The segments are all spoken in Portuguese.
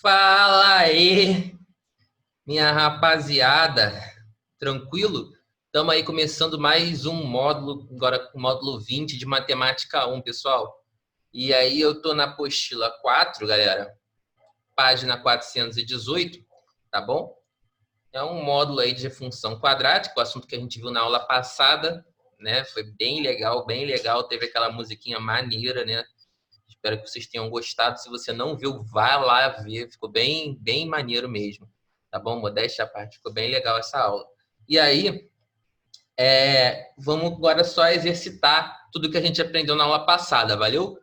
Fala aí, minha rapaziada, tranquilo? Estamos aí começando mais um módulo, agora o módulo 20 de Matemática 1, pessoal. E aí eu tô na apostila 4, galera, página 418, tá bom? É um módulo aí de função quadrática, o assunto que a gente viu na aula passada, né? Foi bem legal, teve aquela musiquinha maneira, né? Espero que vocês tenham gostado. Se você não viu, vá lá ver. Ficou bem maneiro mesmo. Tá bom? Modéstia à parte. Ficou bem legal essa aula. E aí, vamos agora só exercitar tudo que a gente aprendeu na aula passada, valeu?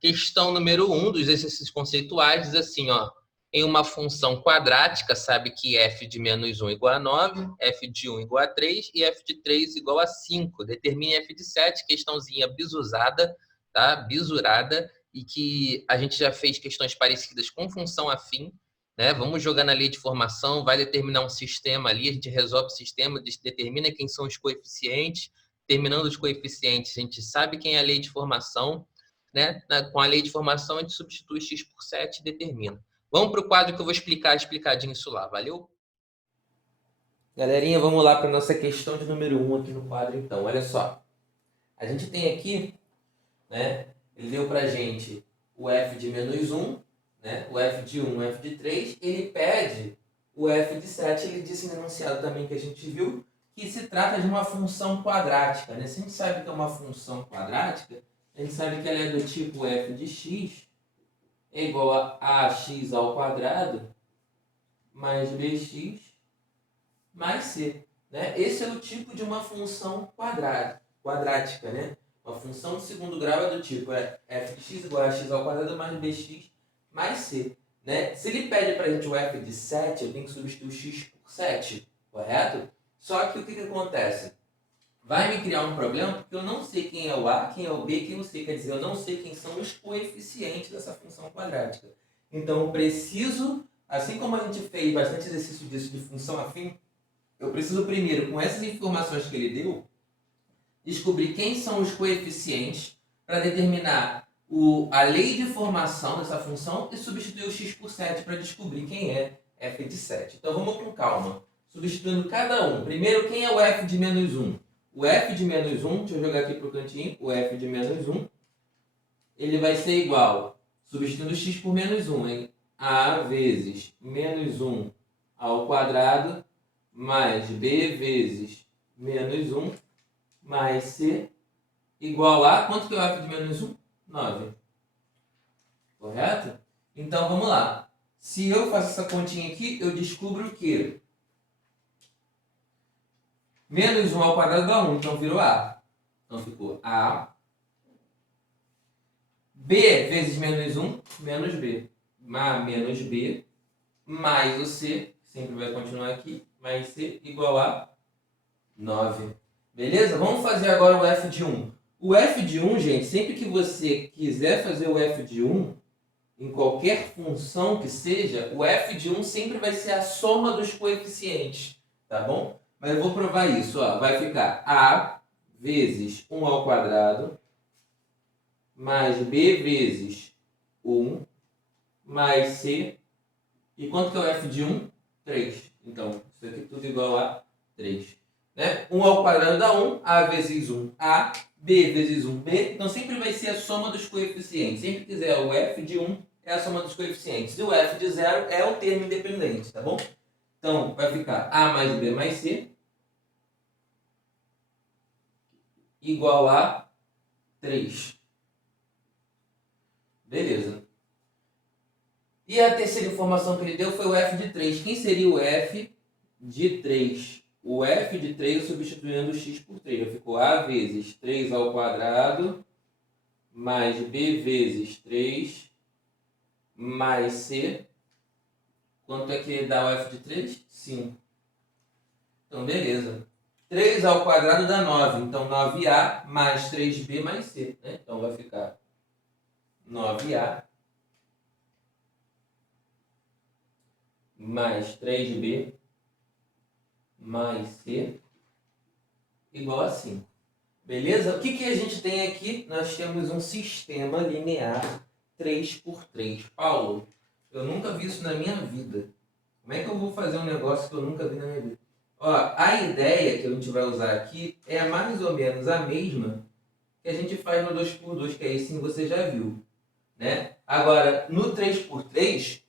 Questão número 1 dos exercícios conceituais diz assim, ó. Em uma função quadrática, sabe que f de menos 1 igual a 9, f de 1 igual a 3 e f de 3 igual a 5. Determine f de 7, questãozinha bisusada, tá? Bisurada, e que a gente já fez questões parecidas com função afim, né? Vamos jogar na lei de formação, vai determinar um sistema ali, a gente resolve o sistema, determina quem são os coeficientes, terminando os coeficientes, a gente sabe quem é a lei de formação, né? Com a lei de formação, a gente substitui x por 7 e determina. Vamos para o quadro que eu vou explicar explicadinho isso lá, valeu? Galerinha, vamos lá para a nossa questão de número 1 aqui no quadro, então. Olha só. A gente tem aqui, né? Ele deu para a gente o f de menos 1, né? O f de 1, o f de 3. Ele pede o f de 7. Ele disse no enunciado também que a gente viu que se trata de uma função quadrática, né? Se a gente sabe que é uma função quadrática, a gente sabe que ela é do tipo f de x é igual a ax ao quadrado mais bx mais c. Né? Esse é o tipo de uma função quadrática. Né? Uma função de segundo grau é do tipo f de x igual a x ao quadrado mais bx mais c. Né? Se ele pede para a gente o f de 7, eu tenho que substituir o x por 7, correto? Só que o que acontece? Vai me criar um problema porque eu não sei quem é o A, quem é o B, quem é o C. Quer dizer, eu não sei quem são os coeficientes dessa função quadrática. Então, eu preciso, assim como a gente fez bastante exercício disso de função afim, eu preciso primeiro, com essas informações que ele deu, descobrir quem são os coeficientes para determinar a lei de formação dessa função e substituir o x por 7 para descobrir quem é f de 7. Então, vamos com calma. Substituindo cada um. Primeiro, quem é o f de menos 1? O f de menos 1, deixa eu jogar aqui para o cantinho, o f de menos 1, ele vai ser igual, substituindo x por menos 1, hein? A vezes menos 1 ao quadrado mais b vezes menos 1 mais c igual a, quanto que é o f de menos 1? 9. Correto? Então, vamos lá. Se eu faço essa continha aqui, eu descubro que menos 1 ao quadrado dá 1, então virou A. Então, ficou A. B vezes menos 1, menos B. Menos B, mais o C, sempre vai continuar aqui, mais C, igual a 9. Beleza? Vamos fazer agora o f de 1. O f de 1, gente, sempre que você quiser fazer o f de 1, em qualquer função que seja, o f de 1 sempre vai ser a soma dos coeficientes, tá bom? Mas eu vou provar isso, ó. Vai ficar a vezes 1 ao quadrado mais b vezes 1 mais c. E quanto que é o f de 1? 3. Então, isso aqui tudo igual a 3. Né? 1 ao quadrado dá 1, a vezes 1, a, b vezes 1, b. Então, sempre vai ser a soma dos coeficientes. Sempre que quiser o f de 1 é a soma dos coeficientes. E o f de 0 é o termo independente, tá bom? Então, vai ficar a mais b mais c igual a 3. Beleza. E a terceira informação que ele deu foi o f de 3. Quem seria o f de 3? O f de 3 substituindo o x por 3. Ficou a vezes 3 ao quadrado mais b vezes 3 mais c. Quanto é que dá o f de 3? 5. Então, beleza. 3 ao quadrado dá 9. Então, 9a mais 3b mais c. Né? Então, vai ficar 9a mais 3b mais c igual a 5. Beleza? O que a gente tem aqui? Nós temos um sistema linear 3 por 3. Paulo, Eu nunca vi isso na minha vida. Como é que eu vou fazer um negócio que eu nunca vi na minha vida? Ó, a ideia que a gente vai usar aqui é mais ou menos a mesma que a gente faz no 2x2, que aí sim você já viu, né? Agora, no 3x3,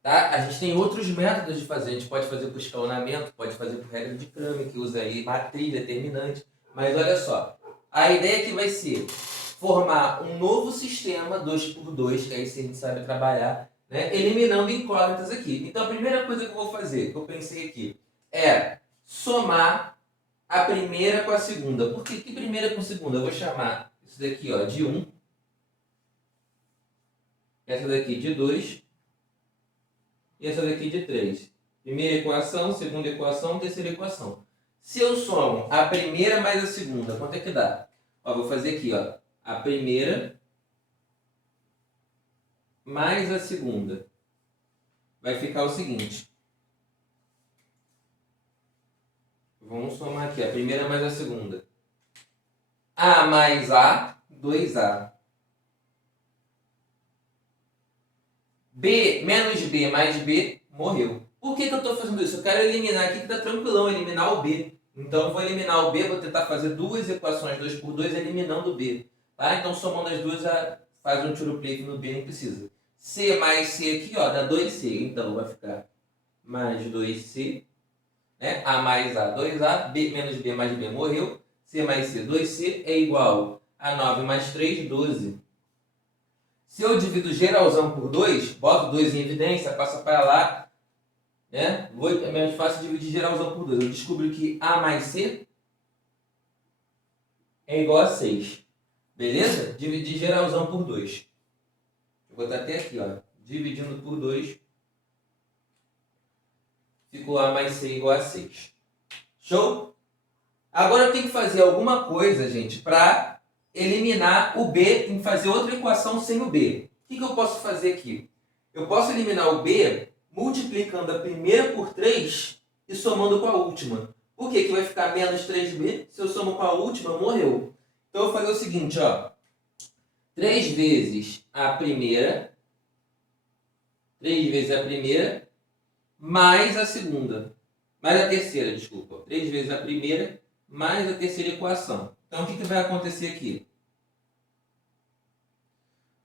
tá? A gente tem outros métodos de fazer. A gente pode fazer por escalonamento, pode fazer por regra de Cramer, que usa aí matriz determinante. Mas olha só, a ideia que vai ser formar um novo sistema 2x2, que aí sim a gente sabe trabalhar, né? Eliminando incógnitas aqui. Então a primeira coisa que eu vou fazer, que eu pensei aqui, é somar a primeira com a segunda. Por que primeira com segunda? Eu vou chamar isso daqui, ó, de 1. Essa daqui de 2. E essa daqui de 3. Primeira equação, segunda equação, terceira equação. Se eu somo a primeira mais a segunda, quanto é que dá? Ó, vou fazer aqui, ó, a primeira mais a segunda. Vai ficar o seguinte. Vamos somar aqui, a primeira mais a segunda. A mais A, 2A. B menos B mais B, morreu. Por que eu estou fazendo isso? Eu quero eliminar aqui que está tranquilão, eliminar o B. Então eu vou eliminar o B, vou tentar fazer duas equações 2x2 eliminando o B. Tá? Então somando as duas já faz um tiro-play no B, nem precisa. C mais C aqui, ó, dá 2C. Então vai ficar mais 2C. Né? A mais A, 2A. B menos B mais B, morreu. C mais C, 2C é igual a 9 mais 3, 12. Se eu divido geralzão por 2, boto 2 em evidência, passa para lá, né? É menos fácil dividir geralzão por 2. Eu descubro que A mais C é igual a 6. Beleza? Dividir geralzão por 2. Vou botar até aqui, ó. Dividindo por 2, ficou A mais C igual a 6. Show? Agora eu tenho que fazer alguma coisa, gente, para eliminar o B, tem que fazer outra equação sem o B. O que eu posso fazer aqui? Eu posso eliminar o B multiplicando a primeira por 3 e somando com a última. Por quê? Que vai ficar menos 3B. Se eu somo com a última, morreu. Então eu vou fazer o seguinte, ó. 3 vezes a primeira, mais a segunda. Mais a terceira, desculpa. 3 vezes a primeira, mais a terceira equação. Então, o que vai acontecer aqui?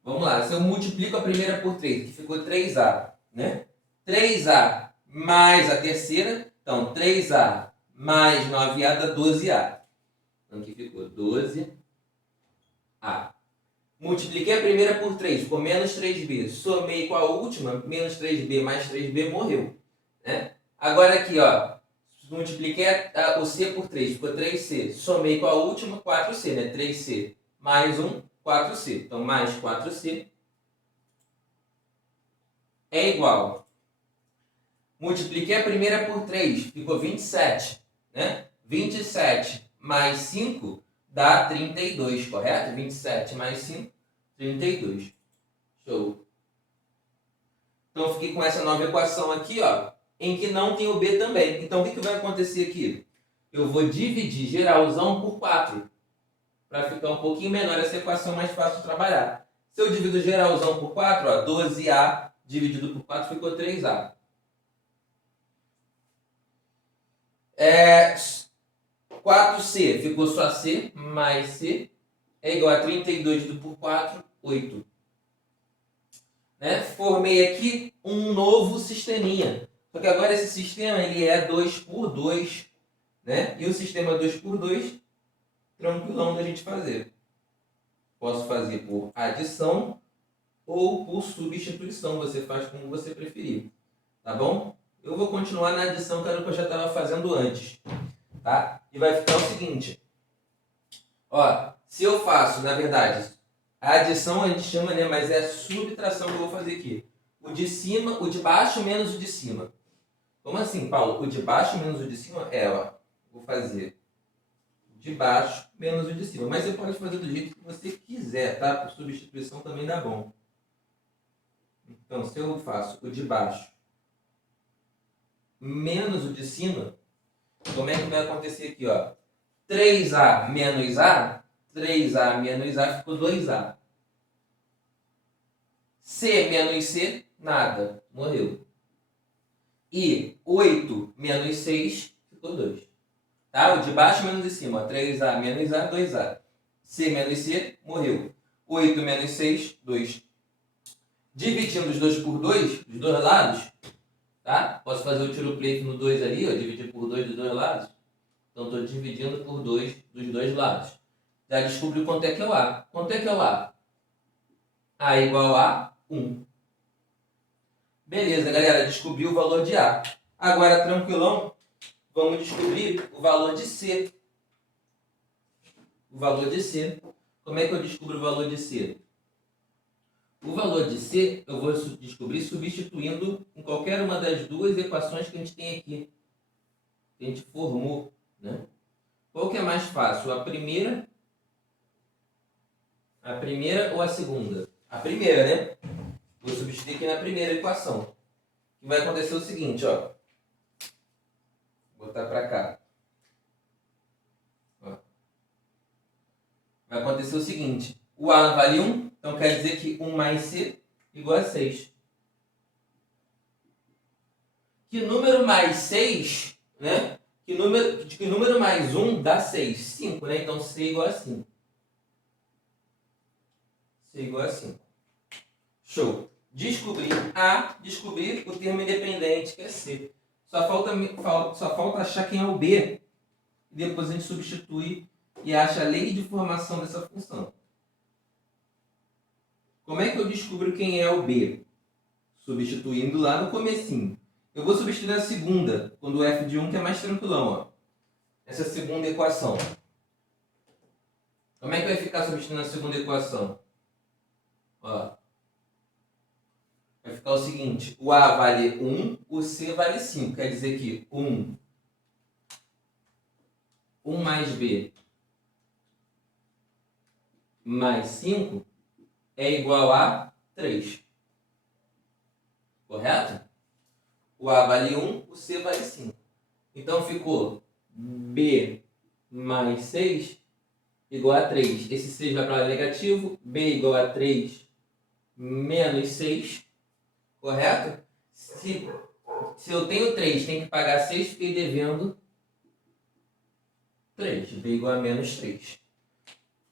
Vamos lá, se eu multiplico a primeira por 3, que ficou 3A, né? 3A mais a terceira, então 3A mais 9A dá 12A. Então, aqui ficou 12A. Multipliquei a primeira por 3, ficou menos 3B. Somei com a última, menos 3B mais 3B, morreu. Né? Agora aqui, ó. Multipliquei o C por 3, ficou 3C. Somei com a última, 4C, né? 3C mais 1, 4C. Então, mais 4C é igual. Multipliquei a primeira por 3, ficou 27. Né? 27 mais 5 dá 32, correto? 27 mais 5, 32. Show. Então, fiquei com essa nova equação aqui, ó, em que não tem o B também. Então, o que vai acontecer aqui? Eu vou dividir geralzão por 4. Para ficar um pouquinho menor essa equação, mais fácil de trabalhar. Se eu divido geralzão por 4, ó, 12A dividido por 4 ficou 3A. 4C ficou só C, mais C é igual a 32 dividido por 4, 8. Né? Formei aqui um novo sisteminha. Só que agora esse sistema ele é 2x2. Né? E o sistema 2x2, tranquilão da gente fazer. Posso fazer por adição ou por substituição. Você faz como você preferir. Tá bom? Eu vou continuar na adição, que era o que eu já estava fazendo antes. Tá? E vai ficar o seguinte. Ó, se eu faço, na verdade, a adição a gente chama, né? Mas é a subtração que eu vou fazer aqui. O de cima, o de baixo menos o de cima. Como assim, Paulo? O de baixo menos o de cima? Ó. Vou fazer o de baixo menos o de cima. Mas você pode fazer do jeito que você quiser, tá? Por substituição também dá bom. Então, se eu faço o de baixo menos o de cima, como é que vai acontecer aqui, ó? 3A menos A, 3A menos A ficou 2A. C menos C, nada, morreu. E 8 menos 6, ficou 2. Tá? O de baixo menos de cima, ó, 3A menos A, 2A. C menos C, morreu. 8 menos 6, 2. Dividindo os 2 por 2, dos dois lados, tá? Posso fazer o tiro pleito no 2 ali, ó, dividir por 2 dos dois lados. Então, estou dividindo por 2 dos dois lados. Já descobri quanto é que é o A. Quanto é que é o A? A igual a 1. Beleza, galera. Descobri o valor de A. Agora, tranquilão, vamos descobrir o valor de C. O valor de C. Como é que eu descubro o valor de C? O valor de C eu vou descobrir substituindo em qualquer uma das duas equações que a gente tem aqui. Que a gente formou, né? Qual que é mais fácil? A primeira ou a segunda? A primeira, né? Vou substituir aqui na primeira equação. Que vai acontecer o seguinte, ó. Vou botar para cá. Ó. Vai acontecer o seguinte. O A vale 1, então quer dizer que 1 mais C igual a 6. Que número mais 6, né? Que número mais 1 dá 6? 5, né? Então C igual a 5. C igual a 5. Show. Descobrir o termo independente, que é C. Só falta achar quem é o B. E depois a gente substitui e acha a lei de formação dessa função. Como é que eu descubro quem é o B? Substituindo lá no comecinho. Eu vou substituir na segunda, quando o f de 1 que é mais tranquilão. Ó. Essa segunda equação. Como é que vai ficar substituindo na segunda equação? Ó. Vai ficar o seguinte, o A vale 1, o C vale 5. Quer dizer que 1 mais B mais 5 é igual a 3. Correto? O A vale 1, o C vale 5. Então ficou B mais 6 igual a 3. Esse 6 vai para o lado negativo. B igual a 3 menos 6. Correto? Se eu tenho 3, tem que pagar 6, fiquei devendo 3. B igual a menos 3.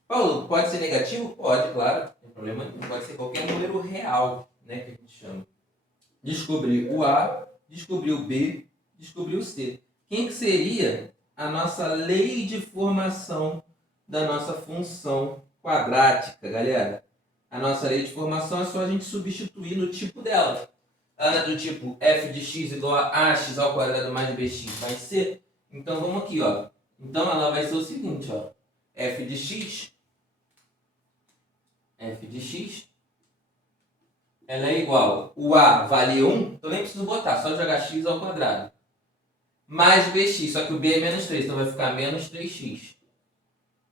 Paulo, pode ser negativo? Pode, claro. Não tem problema nenhum. Pode ser qualquer número real, né, que a gente chama. Descobri o A, descobri o B, descobri o C. Quem que seria a nossa lei de formação da nossa função quadrática, galera? A nossa lei de formação é só a gente substituir no tipo dela. Ela é do tipo f de x igual a ax ao quadrado mais bx mais c. Então vamos aqui, ó. Então ela vai ser o seguinte, ó. F de x ela é igual, o A vale 1, então nem preciso botar, só jogar x ao quadrado. Mais bx, só que o b é menos 3, então vai ficar menos 3x.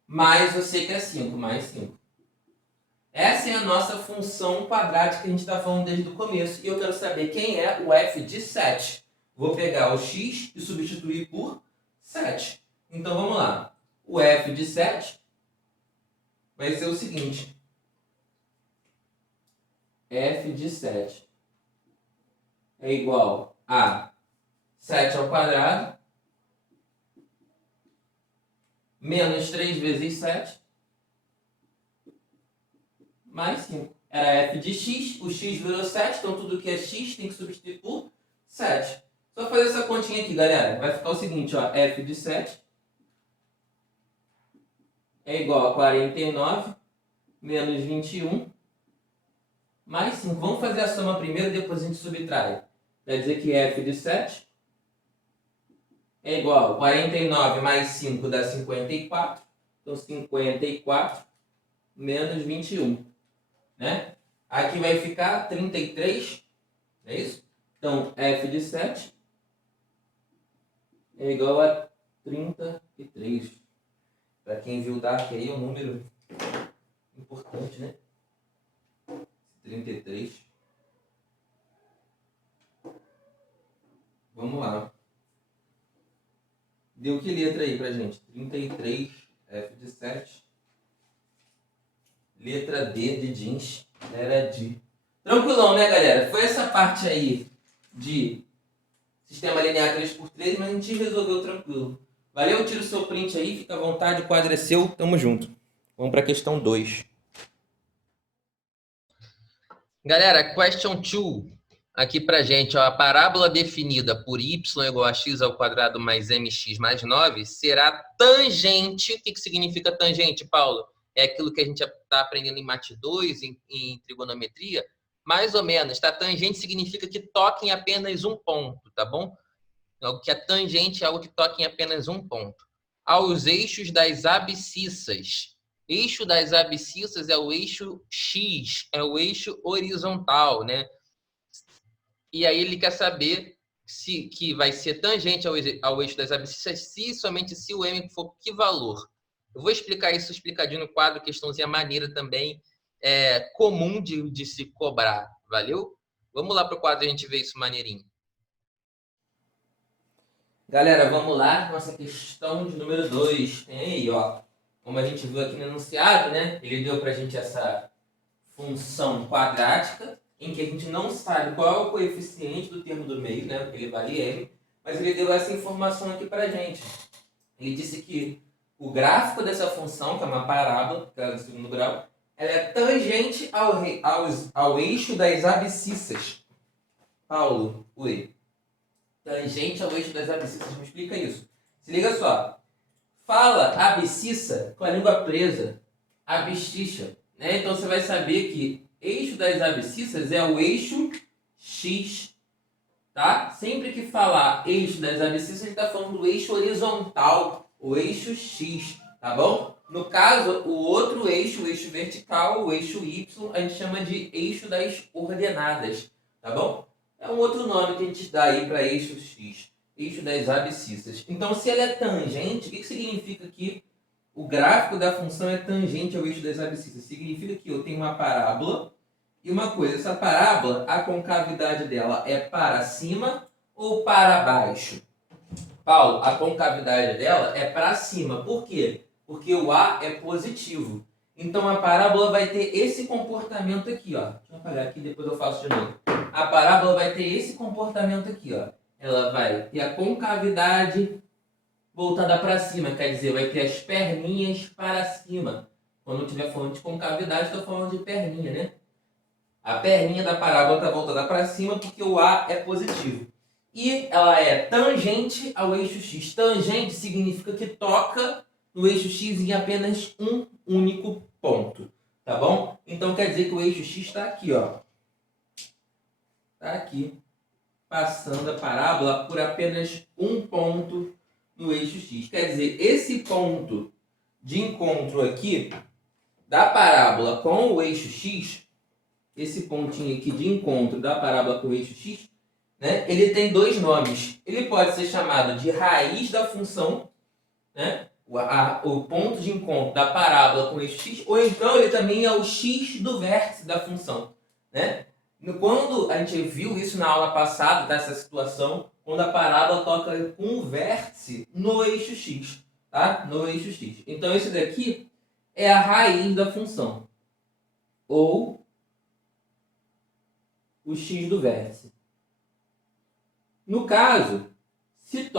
Mais o c que é 5, mais 5. Essa é a nossa função quadrática que a gente está falando desde o começo. E eu quero saber quem é o f de 7. Vou pegar o x e substituir por 7. Então vamos lá. O f de 7 vai ser o seguinte. F de 7 é igual a 7 ao quadrado menos 3 vezes 7 mais 5. Era f de x, o x virou 7, então tudo que é x tem que substituir por 7. Só fazer essa continha aqui, galera. Vai ficar o seguinte, ó, f de 7 é igual a 49 menos 21 mais 5. Vamos fazer a soma primeiro, depois a gente subtrai. Quer dizer que f de 7 é igual a 49 mais 5 dá 54. Então 54 menos 21. Né? Aqui vai ficar 33. É isso? Então f de 7 é igual a 33. Para quem viu o Dark aí, é um número importante, né? 33. Vamos lá. Deu que letra aí pra gente? 33, F de 7. Letra D de jeans. Era D. Tranquilão, né, galera? Foi essa parte aí de sistema linear 3x3, mas a gente resolveu tranquilo. Valeu, tira o seu print aí, fica à vontade, o quadro é seu, tamo junto. Vamos para a questão 2. Galera, question 2. Aqui pra gente, ó, a parábola definida por y igual a x ao quadrado mais mx mais 9 será tangente. O que significa tangente, Paulo? É aquilo que a gente está aprendendo em Mate 2, em trigonometria. Mais ou menos, tá? Tangente significa que toca em apenas um ponto, tá bom? Algo que é tangente é algo que toca em apenas um ponto. Aos eixos das abscissas. Eixo das abscissas é o eixo X, é o eixo horizontal, né? E aí ele quer saber se que vai ser tangente ao eixo das abscissas se e somente se o m for que valor. Eu vou explicar isso explicadinho no quadro, questãozinha maneira também, comum de se cobrar. Valeu? Vamos lá para o quadro e a gente vê isso maneirinho. Galera, vamos lá. Nossa questão de número 2. Tem aí, ó. Como a gente viu aqui no enunciado, né? Ele deu para a gente essa função quadrática, em que a gente não sabe qual é o coeficiente do termo do meio, né? Porque ele vale m. Mas ele deu essa informação aqui para a gente. Ele disse que o gráfico dessa função, que é uma parábola, que é do segundo grau, ela é tangente ao eixo das abscissas. Paulo, oi. Tangente ao eixo das abscissas, me explica isso. Se liga só. Fala abscissa com a língua presa. Abscissa. Né? Então você vai saber que eixo das abscissas é o eixo X. Tá? Sempre que falar eixo das abscissas, a gente está falando do eixo horizontal, o eixo X. Tá bom? No caso, o outro eixo, o eixo vertical, o eixo Y, a gente chama de eixo das ordenadas. Tá bom? É um outro nome que a gente dá aí para eixo X, eixo das abscissas. Então, se ele é tangente, o que significa que o gráfico da função é tangente ao eixo das abscissas? Significa que eu tenho uma parábola e uma coisa, essa parábola, a concavidade dela é para cima ou para baixo? Paulo, a concavidade dela é para cima. Por quê? Porque o A é positivo. Então a parábola vai ter esse comportamento aqui, ó. Deixa eu apagar aqui, depois eu faço de novo. A parábola vai ter esse comportamento aqui, ó. Ela vai ter a concavidade voltada para cima, quer dizer, vai ter as perninhas para cima. Quando eu estiver falando de concavidade, estou falando de perninha, né? A perninha da parábola está voltada para cima porque o A é positivo. E ela é tangente ao eixo X. Tangente significa que toca no eixo X em apenas um único ponto. Tá bom? Então quer dizer que o eixo X está aqui, ó. Está aqui. Passando a parábola por apenas um ponto no eixo X. Quer dizer, esse ponto de encontro aqui da parábola com o eixo X, esse pontinho aqui de encontro da parábola com o eixo X, né, ele tem dois nomes. Ele pode ser chamado de raiz da função, né, o ponto de encontro da parábola com o eixo X, ou então ele também é o X do vértice da função. Né? Quando a gente viu isso na aula passada, tá, essa situação, quando a parábola toca com um vértice no eixo X. Tá? No eixo X. Então esse daqui é a raiz da função. Ou o X do vértice. No caso, se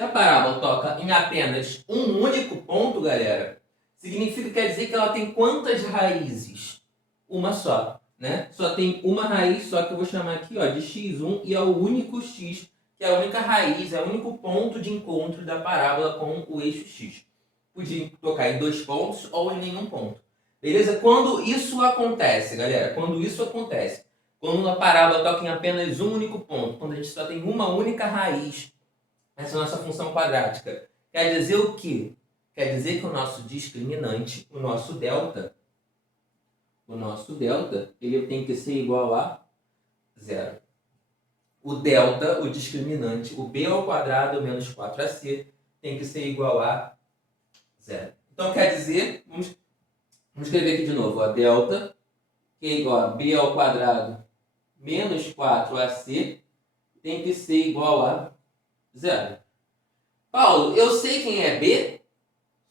a parábola toca em apenas um único ponto, galera, significa, quer dizer que ela tem quantas raízes? Uma só, né? Só tem uma raiz só que eu vou chamar aqui, ó, de x1 e é o único x, que é a única raiz, é o único ponto de encontro da parábola com o eixo x. Podia tocar em dois pontos ou em nenhum ponto. Beleza? Quando isso acontece, galera, quando a parábola toca em apenas um único ponto, quando a gente só tem uma única raiz, essa nossa função quadrática, quer dizer o quê? Quer dizer que o nosso discriminante, o nosso delta, ele tem que ser igual a zero. O delta, o discriminante, o b ao quadrado menos 4ac, tem que ser igual a zero. Então quer dizer, vamos escrever aqui de novo, a delta, que é igual a b ao quadrado menos 4ac, tem que ser igual a zero. Paulo, eu sei quem é b?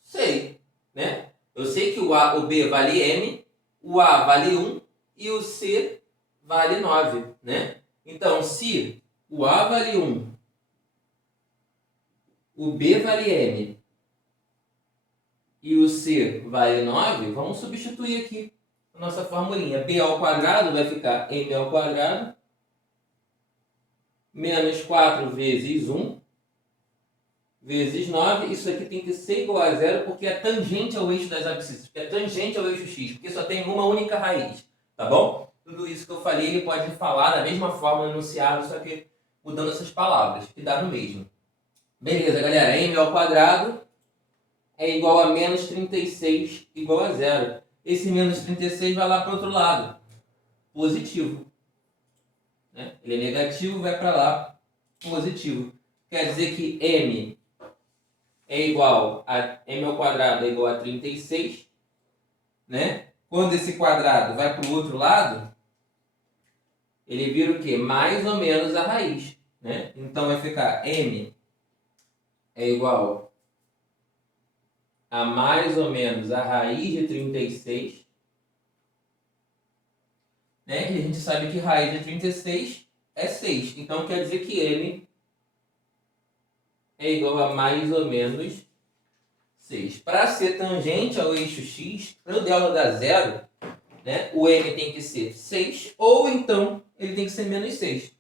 Sei, né? Eu sei que o B vale m, o A vale 1 e o C vale 9, né? Então, se o A vale 1, o B vale M e o C vale 9, vamos substituir aqui a nossa formulinha. B ao quadrado vai ficar M ao quadrado menos 4 vezes 1 vezes 9. Isso aqui tem que ser igual a zero porque é tangente ao eixo das abscissas, porque é tangente ao eixo x, porque só tem uma única raiz, tá bom? Tudo isso que eu falei, ele pode falar da mesma forma no enunciado, só que mudando essas palavras, que dá no mesmo. Beleza, galera, m ao quadrado é igual a menos 36 igual a zero. Esse menos 36 vai lá para o outro lado, positivo. Né? Ele é negativo, vai para lá, positivo. Quer dizer que m é igual a m ao quadrado é igual a 36, né? Quando esse quadrado vai para o outro lado, ele vira o quê? Mais ou menos a raiz, né? Então vai ficar m é igual a mais ou menos a raiz de 36, né? E a gente sabe que raiz de 36 é 6. Então quer dizer que m é igual a mais ou menos 6. Para ser tangente ao eixo x, para o delta dar zero, né, o m tem que ser 6 ou então ele tem que ser menos 6.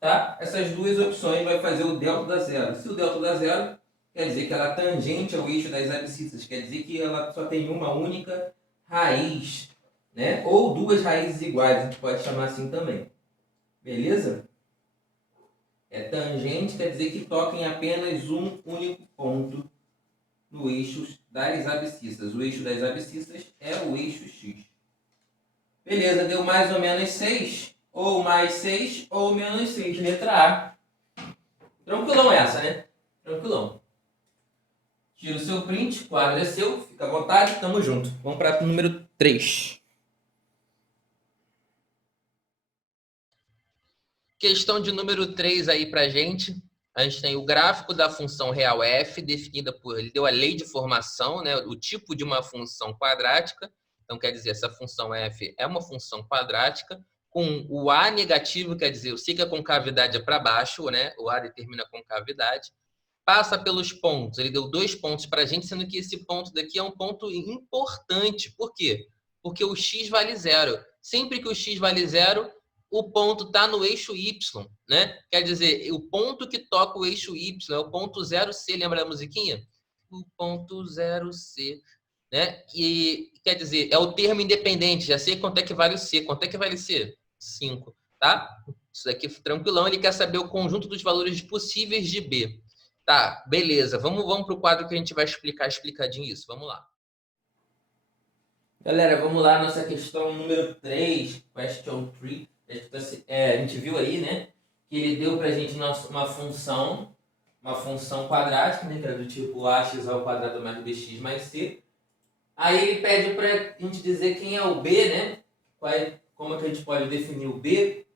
Tá? Essas duas opções vai fazer o delta dar zero. Se o delta dar zero, quer dizer que ela é tangente ao eixo das abscissas, quer dizer que ela só tem uma única raiz, né? Ou duas raízes iguais, a gente pode chamar assim também. Beleza? É tangente, quer dizer que toca em apenas um único ponto no eixo das abscissas. O eixo das abscissas é o eixo x. Beleza, deu mais ou menos 6, ou mais 6, ou menos 6. Letra A. Tranquilão essa, né? Tranquilão. Tira o seu print, o quadro é seu, fica à vontade, tamo junto. Vamos para o número 3. Questão de número 3 aí pra gente. A gente tem o gráfico da função real f, definida por... Ele deu a lei de formação, né? O tipo de uma função quadrática. Então, quer dizer, essa função f é uma função quadrática, com o a negativo, quer dizer, eu sei que a concavidade é para baixo, né? O a determina a concavidade. Passa pelos pontos. Ele deu 2 pontos para a gente, sendo que esse ponto daqui é um ponto importante. Por quê? Porque o x vale zero. Sempre que o x vale zero, o ponto está no eixo y, né? Quer dizer, o ponto que toca o eixo y é o ponto 0C, lembra da musiquinha? O ponto 0C, né? E quer dizer, é o termo independente, já sei quanto é que vale o C. Quanto é que vale C? 5, tá? Isso daqui tranquilão, ele quer saber o conjunto dos valores possíveis de B. Tá, beleza. Vamos para o quadro que a gente vai explicar explicadinho isso. Vamos lá. Galera, vamos lá, nossa questão número 3, question 3. A gente viu aí, né, que ele deu pra gente uma função quadrática, né, que era do tipo ax ao quadrado mais bx mais c. Aí ele pede pra gente dizer quem é o b, né, como é que a gente pode definir o b,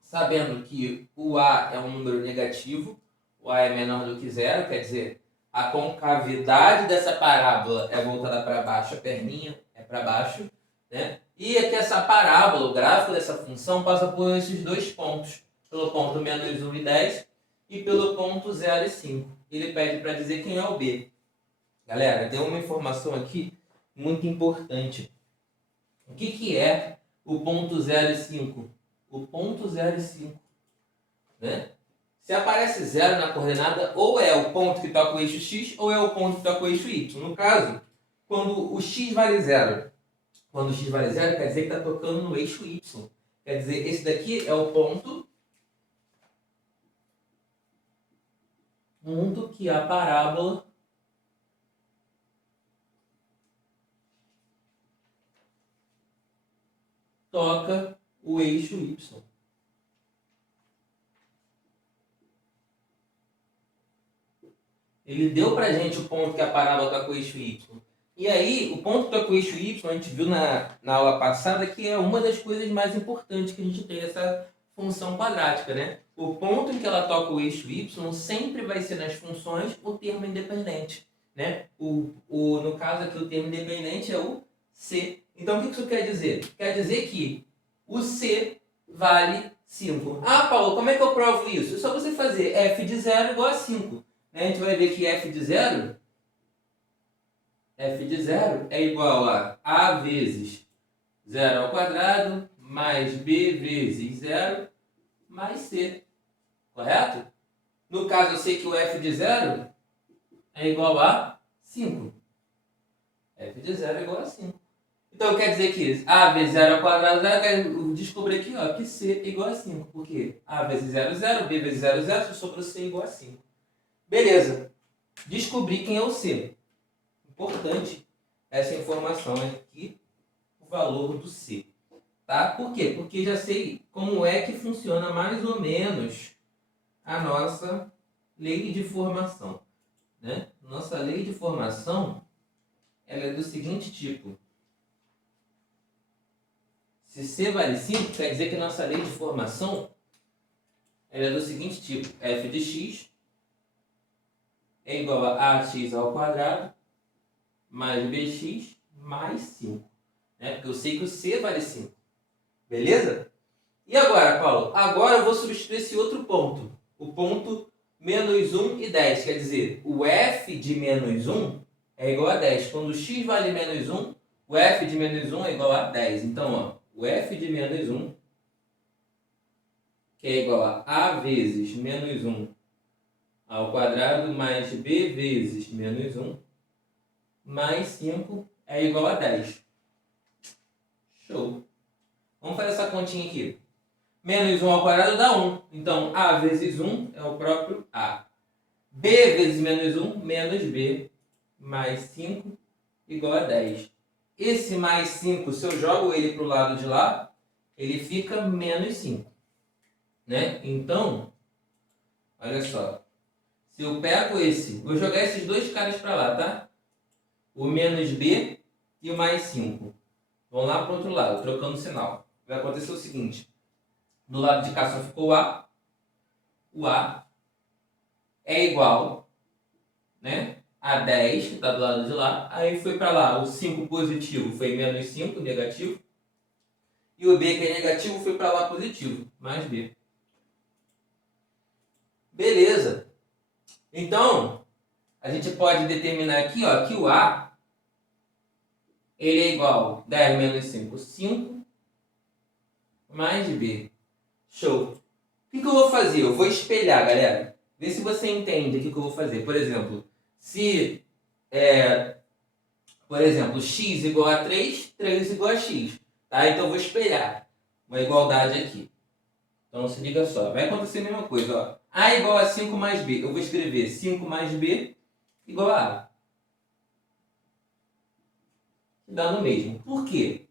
sabendo que o a é um número negativo, o a é menor do que zero, quer dizer, a concavidade dessa parábola é voltada para baixo, a perninha é para baixo, né? E aqui essa parábola, o gráfico dessa função, passa por esses dois pontos, pelo ponto menos 1 e 10 e pelo ponto 0 e 5. Ele pede para dizer quem é o b. Galera, deu uma informação aqui muito importante. O que é o ponto 0 e 5? O ponto 0 e 5, né? Se aparece 0 na coordenada, ou é o ponto que toca o eixo x, ou é o ponto que toca o eixo y. No caso, quando o x vale 0, quando o x vale 0, quer dizer que está tocando no eixo y. Quer dizer, esse daqui é o ponto que a parábola toca o eixo y. Ele deu pra gente o ponto que a parábola toca o eixo y. E aí, o ponto que toca o eixo y, a gente viu na aula passada que é uma das coisas mais importantes que a gente tem nessa função quadrática, né? O ponto em que ela toca o eixo y sempre vai ser nas funções o termo independente, né? No caso aqui, o termo independente é o c. Então, o que isso quer dizer? Quer dizer que o C vale 5. Ah, Paulo, como é que eu provo isso? É só você fazer f de 0 igual a 5. A gente vai ver que f de 0 é igual a vezes 0 ao quadrado mais b vezes 0 mais c. Correto? No caso, eu sei que o f de 0 é igual a 5. F de 0 é igual a 5. Então, quer dizer que a vezes 0 ao quadrado, eu quero descobrir aqui ó, que c é igual a 5. Por quê? A vezes 0, 0, b vezes 0, 0, só sobrou c igual a 5. Beleza. Descobri quem é o c. Importante essa informação aqui, o valor do c. Tá? Por quê? Porque já sei como é que funciona mais ou menos a nossa lei de formação. Né? Nossa lei de formação ela é do seguinte tipo. Se C vale 5, quer dizer que nossa lei de formação ela é do seguinte tipo. F de x é igual a ax ao quadrado mais bx mais 5. Né? Porque eu sei que o C vale 5. Beleza? E agora, Paulo? Agora eu vou substituir esse outro ponto. O ponto menos 1 e 10. Quer dizer, o f de menos 1 é igual a 10. Quando x vale menos 1, o f de menos 1 é igual a 10. Então, ó, o f de menos 1, que é igual a vezes menos 1 ao quadrado mais b vezes menos 1 mais 5 é igual a 10. Show! Vamos fazer essa continha aqui. Menos 1 ao quadrado dá 1. Então, a vezes 1 é o próprio a. B vezes menos 1, menos b, mais 5, igual a 10. Esse mais 5, se eu jogo ele para o lado de lá, ele fica menos 5. Né? Então, olha só. Se eu pego esse, vou jogar esses dois caras para lá, tá? O menos b e o mais 5. Vão lá para o outro lado, trocando o sinal. Vai acontecer o seguinte. Do lado de cá só ficou a. O a é igual, né, a 10, que está do lado de lá. Aí foi para lá, o 5 positivo foi menos 5, negativo. E o b, que é negativo, foi para lá positivo, mais b. Beleza. Então, a gente pode determinar aqui ó, que o a ele é igual a 10 menos 5, 5, mais b. Show. O que eu vou fazer? Eu vou espelhar, galera. Vê se você entende o que eu vou fazer. Por exemplo, se por exemplo, x igual a 3, 3 igual a x. Tá? Então eu vou espelhar uma igualdade aqui. Então se liga só, vai acontecer a mesma coisa. Ó. A igual a 5 mais b. Eu vou escrever 5 mais b igual a a. Dá no mesmo. Por quê?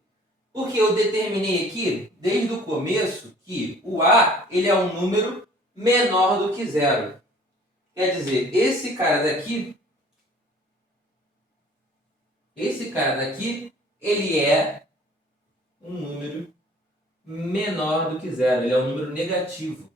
Porque eu determinei aqui, desde o começo, que o a ele é um número menor do que zero. Quer dizer, esse cara daqui, ele é um número menor do que zero. Ele é um número negativo.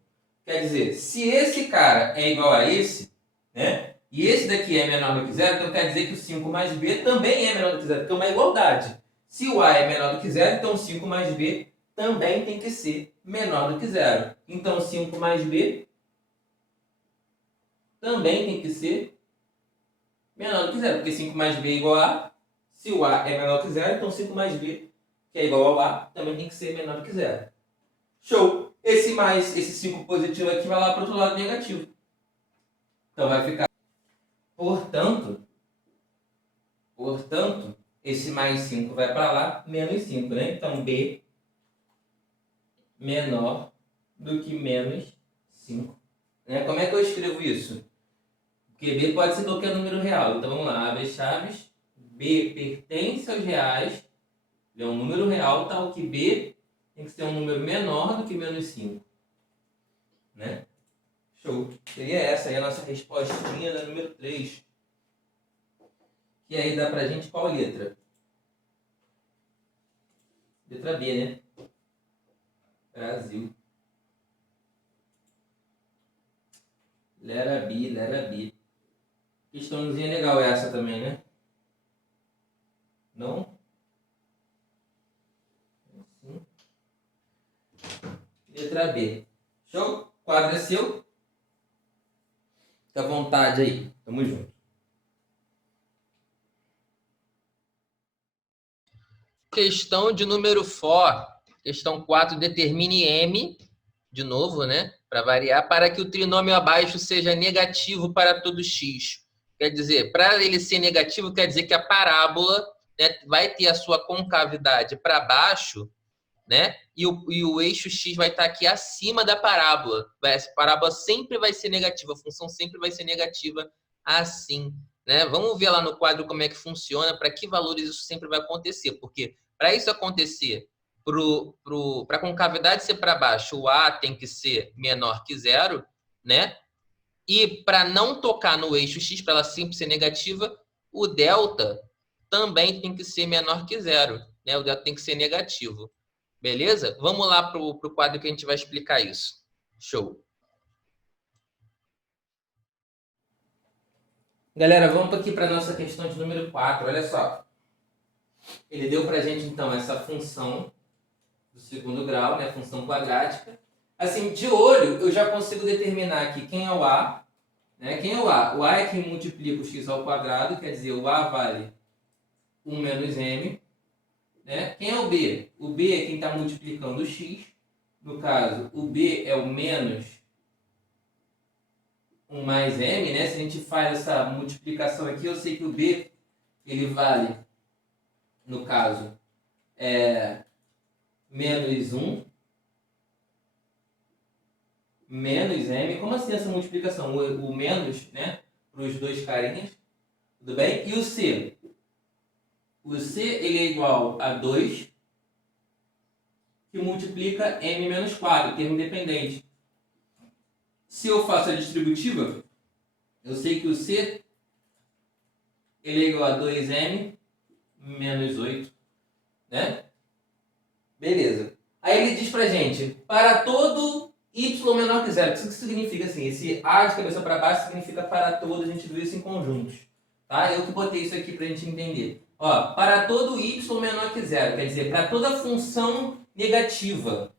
Quer dizer, se esse cara é igual a esse, né? E esse daqui é menor do que zero, então quer dizer que o 5 mais b também é menor do que zero, porque é uma igualdade. Se o a é menor do que zero, então 5 mais b também tem que ser menor do que zero. Então 5 mais b também tem que ser menor do que zero, porque 5 mais b é igual a a. Se o a é menor que zero, então 5 mais b, que é igual ao a, também tem que ser menor do que zero. Show! Esse 5 positivo aqui vai lá para o outro lado negativo. Então vai ficar. Portanto, esse mais 5 vai para lá, menos 5, né? Então b menor do que menos 5. Né? Como é que eu escrevo isso? Porque b pode ser qualquer número real. Então vamos lá, abre chaves. B pertence aos reais. Ele é um número real, tal que b tem que ser um número menor do que menos 5. Né? Show. Seria essa aí a nossa respostinha da número 3. E aí dá pra gente qual letra? Letra B, né? Brasil. Letra B. Questãozinha legal essa também, né? Não? letra B. Show? O quadro é seu. Fica à vontade aí. Tamo junto. Questão de número 4. Questão 4. Determine M, de novo, né? Para variar, para que o trinômio abaixo seja negativo para todo x. Quer dizer, para ele ser negativo, quer dizer que a parábola, né, vai ter a sua concavidade para baixo, né? E o eixo x vai estar aqui acima da parábola. Essa parábola sempre vai ser negativa, a função sempre vai ser negativa assim, né? Vamos ver lá no quadro como é que funciona, para que valores isso sempre vai acontecer, porque para isso acontecer, para a concavidade ser para baixo, o A tem que ser menor que zero, né? E para não tocar no eixo x, para ela sempre ser negativa, o delta também tem que ser menor que zero, né? O delta tem que ser negativo. Beleza? Vamos lá para o quadro que a gente vai explicar isso. Show. Galera, vamos aqui para a nossa questão de número 4. Olha só. Ele deu para a gente, então, essa função do segundo grau, né? Função quadrática. Assim, de olho, eu já consigo determinar aqui quem é o A. Né? Quem é o A? O A é quem multiplica o x ao quadrado, quer dizer, o A vale 1 menos m. Né? Quem é o B? O B é quem está multiplicando o x. No caso, o B é o menos 1 mais m. Né? Se a gente faz essa multiplicação aqui, eu sei que o B ele vale, no caso, menos 1 menos m. Como assim essa multiplicação? O menos, né, para os dois carinhas. Tudo bem? E o C? O C ele é igual a 2 que multiplica m menos 4, termo independente. Se eu faço a distributiva, eu sei que o C ele é igual a 2m menos 8. Né? Beleza. Aí ele diz pra gente, para todo y menor que zero. O que significa assim? Esse A de cabeça para baixo significa para todo, a gente viu isso em conjuntos. Tá? Eu que botei isso aqui pra gente entender. Ó, para todo y menor que zero, quer dizer, para toda função negativa.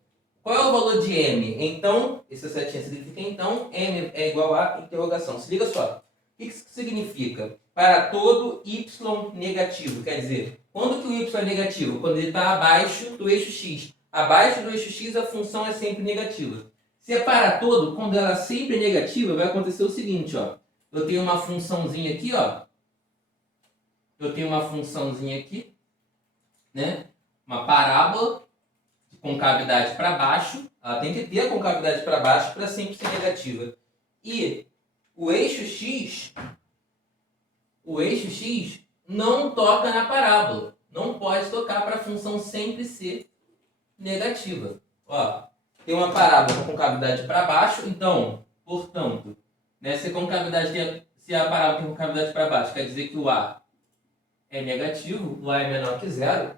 Qual é o valor de m? Então, essa setinha significa então, m é igual a interrogação. Se liga só. O que isso significa? Para todo y negativo, quer dizer, quando que o y é negativo? Quando ele está abaixo do eixo x. Abaixo do eixo x a função é sempre negativa. Se é para todo, quando ela sempre é negativa, vai acontecer o seguinte, ó. Eu tenho uma funçãozinha aqui, ó. Eu tenho uma funçãozinha aqui, né? Uma parábola de concavidade para baixo. Ela tem que ter a concavidade para baixo para sempre ser negativa. E o eixo x não toca na parábola. Não pode tocar para a função sempre ser negativa. Ó, tem uma parábola com concavidade para baixo, então, portanto, né, se a parábola tem concavidade para baixo, quer dizer que o A é negativo, o A é menor que zero,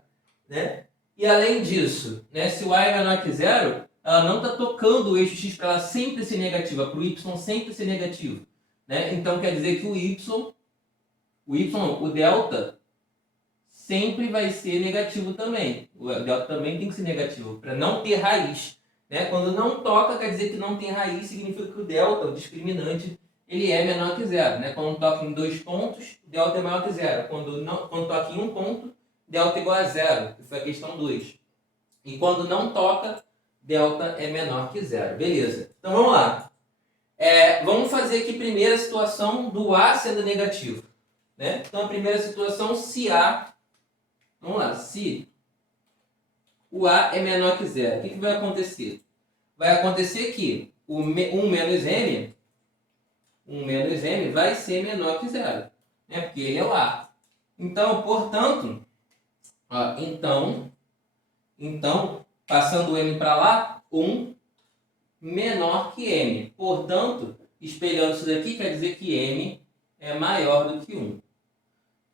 né? E além disso, né, se o A é menor que zero, ela não está tocando o eixo x para ela sempre ser negativa, para o y sempre ser negativo. Né? Então quer dizer que o delta sempre vai ser negativo também. O delta também tem que ser negativo, para não ter raiz. Né? Quando não toca, quer dizer que não tem raiz, significa que o delta, o discriminante, ele é menor que zero. Né? Quando toca em 2 pontos, delta é maior que zero. Quando toca em 1 ponto, delta é igual a zero. Isso é a questão 2. E quando não toca, delta é menor que zero. Beleza. Então vamos lá. Vamos fazer aqui primeiro a situação do A sendo negativo. Né? Então a primeira situação, se A... Vamos lá. Se o A é menor que zero, o que vai acontecer? Vai acontecer que o 1 menos m vai ser menor que zero. Né? Porque ele é o A. Então, portanto... Ó, então, passando o m para lá, 1 menor que m. Portanto, espelhando isso daqui, quer dizer que m é maior do que 1.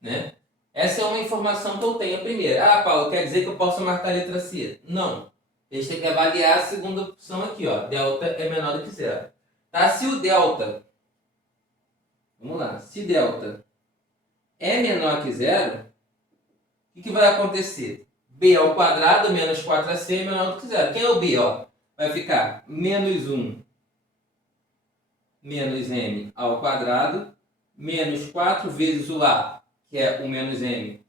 Né? Essa é uma informação que eu tenho. A primeira, Paulo, quer dizer que eu posso marcar a letra C? Não. A gente tem que avaliar a segunda opção aqui. Ó. Delta é menor do que zero. Tá? Se o delta... Vamos lá. Se delta é menor que zero, o que vai acontecer? B ao quadrado menos 4ac é menor do que zero. Quem é o B? Ó? vai ficar menos 1 menos m ao quadrado, menos 4 vezes o A, que é o menos m,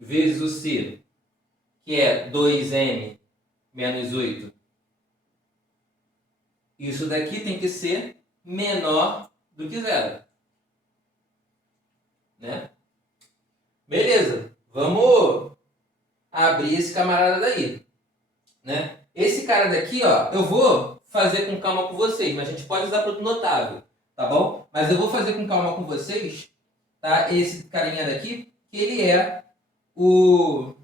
vezes o C, que é 2m menos 8. Isso daqui tem que ser menor do que zero. Né? Beleza, vamos abrir esse camarada daí. Né? Esse cara daqui, ó, eu vou fazer com calma com vocês, mas a gente pode usar produto notável, tá bom? Mas eu vou fazer com calma com vocês, tá? Esse carinha daqui, que ele é o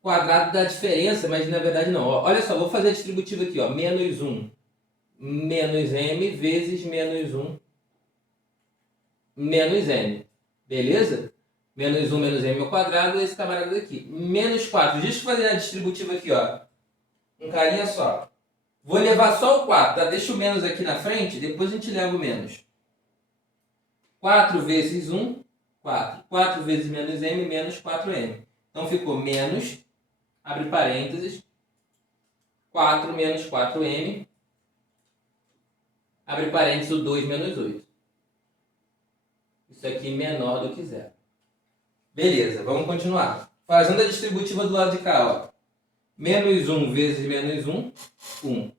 quadrado da diferença, mas na verdade não. Ó, olha só, vou fazer a distributiva aqui, ó, menos 1 menos m vezes menos 1 menos m. Beleza? Menos 1 menos m ao quadrado, esse camarada daqui. Menos 4. Deixa eu fazer a distributiva aqui, ó. Um carinha só. Vou levar só o 4, tá? Deixa o menos aqui na frente, depois a gente leva o menos. 4 vezes 1, 4. 4 vezes menos m, menos 4m. Então ficou menos, abre parênteses, 4 menos 4m, abre parênteses, o 2 menos 8. Isso aqui menor do que zero. Beleza, vamos continuar. Fazendo a distributiva do lado de cá, ó. Menos 1 vezes menos 1, 1.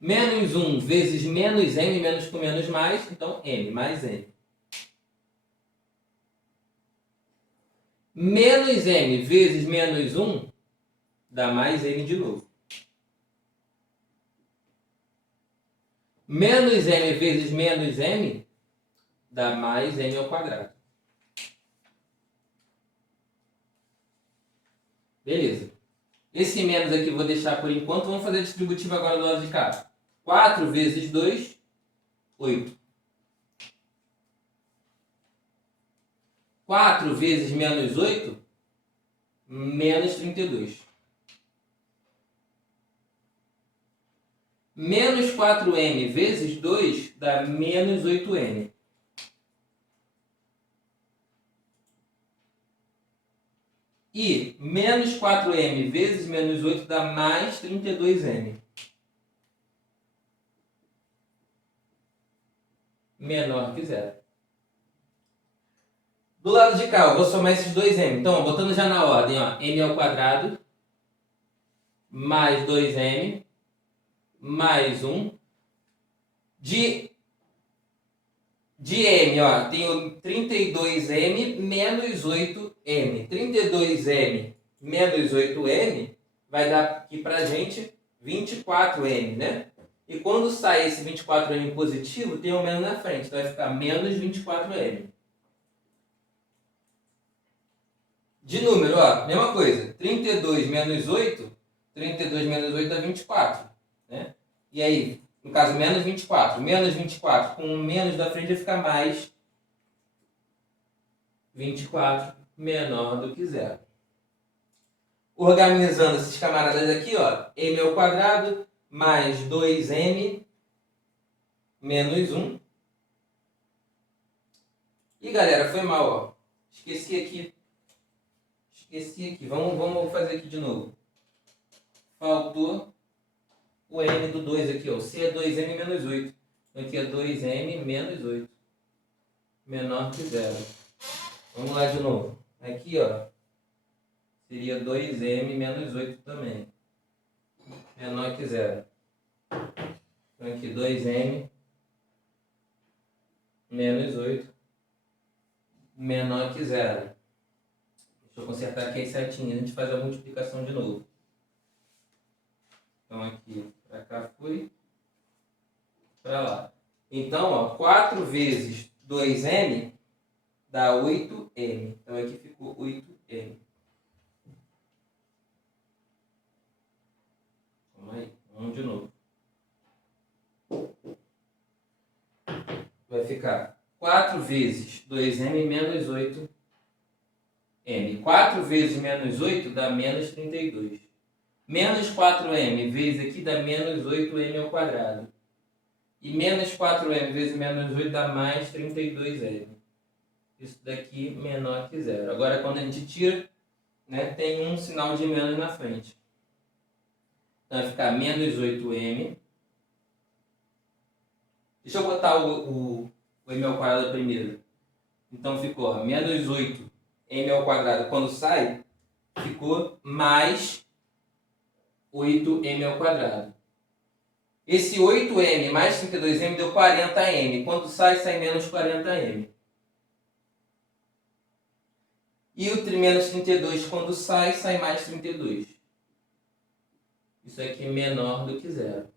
Menos 1 vezes menos m, menos com menos mais, então m, mais m. Menos m vezes menos 1 dá mais m de novo. Menos m vezes menos m dá mais m ao quadrado. Beleza. Esse menos aqui eu vou deixar por enquanto. Vamos fazer a distributiva agora do lado de cá. 4 vezes 2, 8. 4 vezes menos 8, menos 32. Menos 4m vezes 2 dá menos 8m. E menos 4m vezes menos 8 dá mais 32m. Menor que zero. Do lado de cá, eu vou somar esses dois m. Então, ó, botando já na ordem, ó, m ao quadrado mais 2m mais 1 de m, ó, tenho 32m menos 8m. 32m menos 8m vai dar aqui pra gente 24m, né? E quando sai esse 24m positivo, tem um menos na frente, então vai ficar menos 24m. De número, ó, mesma coisa. 32 menos 8, 32 menos 8 dá 24, né? E aí, no caso, menos 24. Menos 24 com um menos da frente vai ficar mais 24, menor do que zero. Organizando esses camaradas aqui, ó, m ao quadrado mais 2m menos 1. E galera, foi mal, ó. Esqueci aqui. Vamos fazer aqui de novo. Faltou o m do 2 aqui, ó. C é 2m menos 8. Então aqui é 2m menos 8. Menor que zero. Vamos lá de novo. Aqui, ó. Seria 2m menos 8 também. Menor que zero. Então aqui 2m menos 8. Menor que zero. Deixa eu consertar aqui certinho. A gente faz a multiplicação de novo. Então aqui para cá foi. Para lá. Então, ó, 4 vezes 2m dá 8m. Então aqui ficou 8m. Vamos aí. Vamos de novo. Vai ficar 4 vezes 2m menos 8m. 4 vezes menos 8 dá menos 32. Menos 4m vezes aqui dá menos 8m ao quadrado. E menos 4m vezes menos 8 dá mais 32m. Isso daqui menor que zero. Agora, quando a gente tira, né, tem um sinal de menos na frente. Então vai ficar menos 8m. Deixa eu botar o m ao quadrado primeiro. Então ficou ó, menos 8m ao quadrado quando sai, ficou mais 8m ao quadrado. Esse 8m mais 32m deu 40m. Quando sai, sai menos 40m. E o menos 32 quando sai, sai mais 32. Isso aqui é menor do que zero.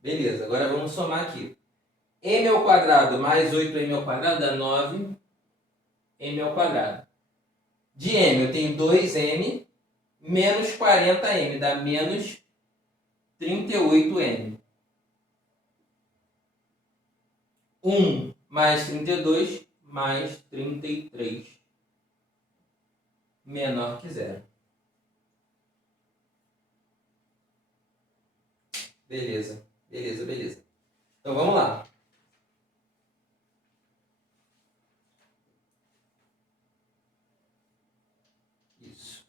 Beleza, agora vamos somar aqui. M ao quadrado mais 8m ao quadrado dá 9m ao quadrado. De m eu tenho 2m menos 40m, dá menos 38m. 1 mais 32 mais 33. Menor que zero. Beleza, beleza, beleza. Então vamos lá. Isso.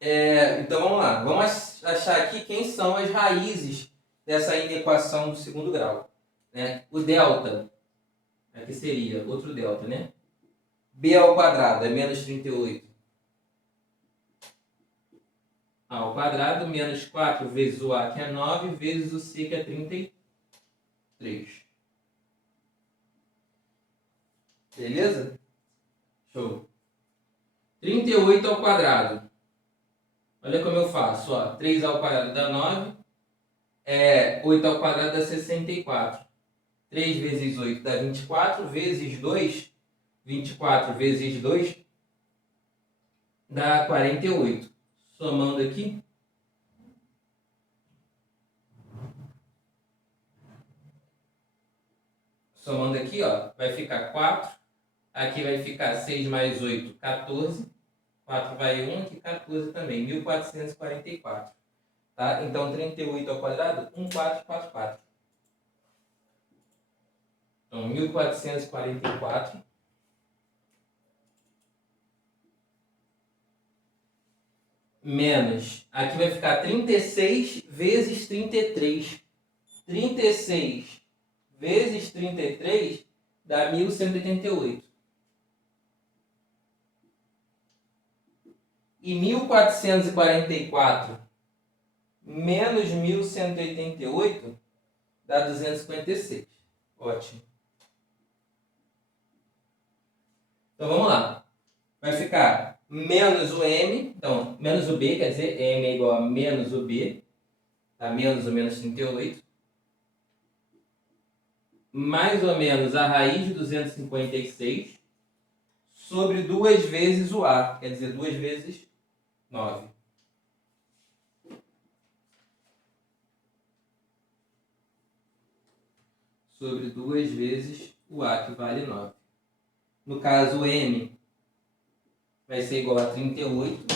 Então vamos lá. Vamos achar aqui quem são as raízes dessa inequação do segundo grau. Né? O delta, aqui seria outro delta, né? B ao quadrado é menos 38. A ao quadrado menos 4 vezes o A, que é 9, vezes o C, que é 33. Beleza? Show. 38 ao quadrado. Olha como eu faço. Ó. 3 ao quadrado dá 9. 8 ao quadrado dá 64. 3 vezes 8 dá 24. Vezes 2. 24 vezes 2 dá 48. Somando aqui. Somando aqui, ó, vai ficar 4. Aqui vai ficar 6 mais 8, 14. 4 vai 1, aqui 14 também. 1444. Tá? Então, 38 ao quadrado, 1444. Então, 1444 menos, aqui vai ficar 36 vezes 33. 36 vezes 33 dá 1188. E 1444 menos 1188 dá 256. Ótimo. Então vamos lá. Vai ficar menos o m, então menos o b, quer dizer, m é igual a menos o b, tá? Menos o menos 38, mais ou menos a raiz de 256, sobre 2 vezes o a, quer dizer, 2 vezes 9. Sobre 2 vezes o a, que vale 9. No caso, o m vai ser igual a 38,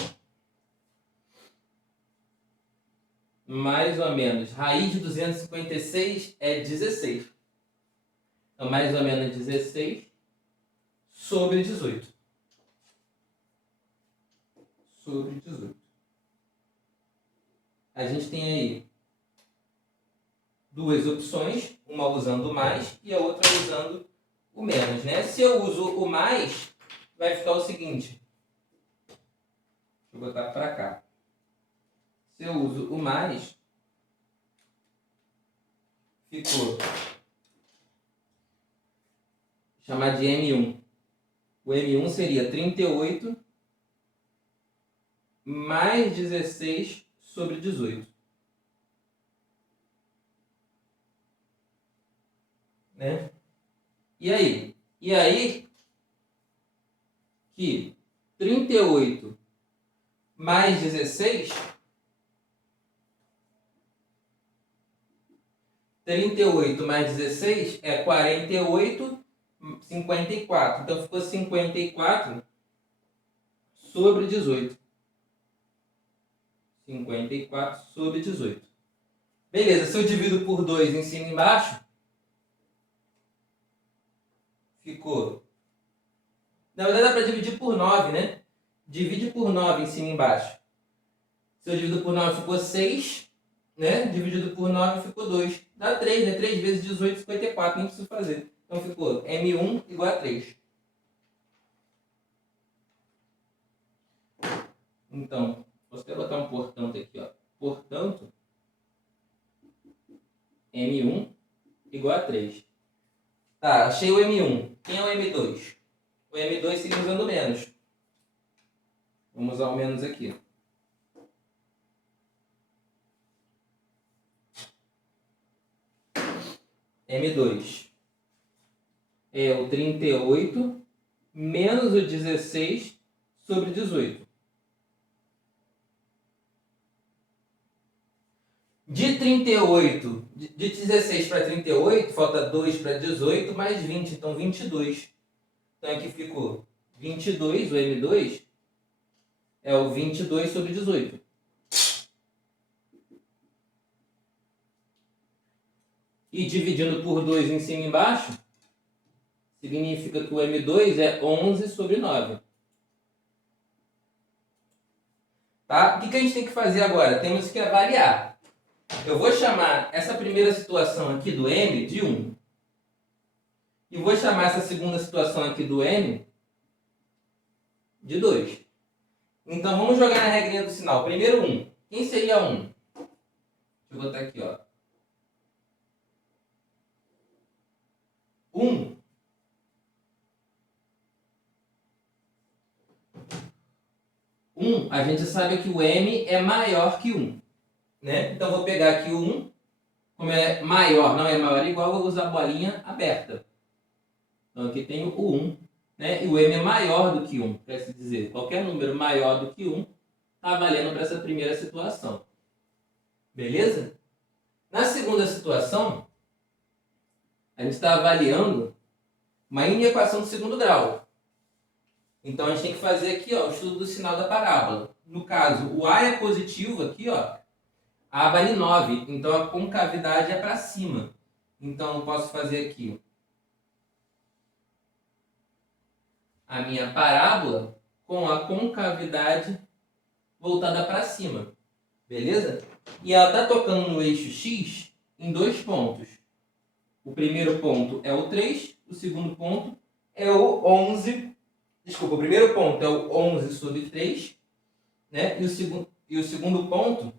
mais ou menos, raiz de 256 é 16. Então, mais ou menos 16 sobre 18. Sobre 18. A gente tem aí duas opções, uma usando o mais e a outra usando o menos, né? Se eu uso o mais, vai ficar o seguinte. Deixa eu botar para cá. Se eu uso o mais, ficou chamar de M1. O M1 seria 38 mais 16 sobre 18. Né? E aí? E aí que 38 mais 16... 38 mais 16 é 48, 54. Então, ficou 54 sobre 18. 54 sobre 18. Beleza, se eu divido por 2 em cima e embaixo, ficou Na verdade dá para dividir por 9, né? Divide por 9 em cima e embaixo. Se eu divido por 9 ficou 6, né? Dividido por 9 ficou 2. Dá 3, né? 3 vezes 18, 54, nem preciso fazer. Então ficou M1 igual a 3. Então, posso até botar um portanto aqui, ó. Portanto, M1 igual a 3. Tá, achei o M1. Quem é o M2? O M2 seria usando menos. Vamos usar o menos aqui. M2 é o 38 menos o 16 sobre 18. De 38, de 16 para 38, falta 2 para 18, mais 20, então 22. Então aqui ficou 22, o M2 é o 22 sobre 18. E dividindo por 2 em cima e embaixo, significa que o M2 é 11 sobre 9. Tá? O que a gente tem que fazer agora? Temos que avaliar. Eu vou chamar essa primeira situação aqui do M de 1. E vou chamar essa segunda situação aqui do M de 2. Então vamos jogar na regrinha do sinal. Primeiro 1. Quem seria 1? Deixa eu botar aqui, ó. 1. A gente sabe que o M é maior que 1. Né? Então vou pegar aqui o 1. Como é maior, não é maior igual, eu vou usar a bolinha aberta. Então aqui tem o 1. Né? E o M é maior do que 1. Quer dizer, qualquer número maior do que 1 está valendo para essa primeira situação. Beleza? Na segunda situação, a gente está avaliando uma inequação de segundo grau. Então a gente tem que fazer aqui, ó, o estudo do sinal da parábola. No caso, o A é positivo aqui, ó. A vale 9, então a concavidade é para cima. Então eu posso fazer aqui a minha parábola com a concavidade voltada para cima. Beleza? E ela está tocando no eixo X em 2 pontos. O primeiro ponto é o 3, o segundo ponto é o 11. Desculpa, o primeiro ponto é o 11 sobre 3, né? E o segundo ponto,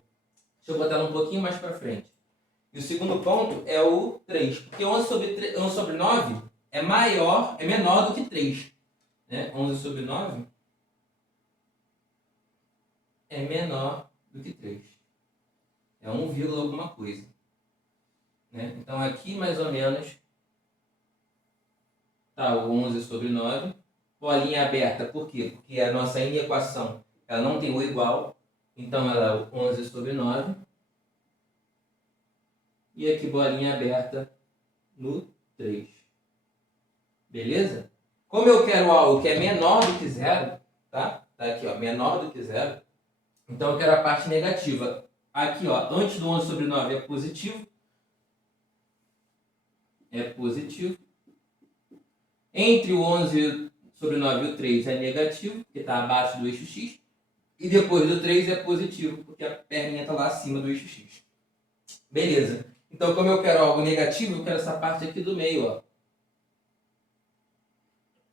deixa eu botar ela um pouquinho mais para frente. E o segundo ponto é o 3, porque 11 sobre 9 é menor do que 3. Né? 11 sobre 9 é menor do que 3. É 1, alguma coisa. Né? Então aqui mais ou menos está o 11 sobre 9. Bolinha aberta, por quê? Porque a nossa inequação ela não tem o igual. Então ela é o 11 sobre 9. E aqui bolinha aberta no 3. Beleza? Como eu quero algo que é menor do que 0, tá? Tá aqui, ó, menor do que 0. Então eu quero a parte negativa. Aqui, ó, antes do 11 sobre 9 é positivo. É positivo. Entre o 11 sobre 9 e o 3 é negativo, porque está abaixo do eixo X. E depois do 3 é positivo, porque a perninha está lá acima do eixo X. Beleza. Então, como eu quero algo negativo, eu quero essa parte aqui do meio, ó.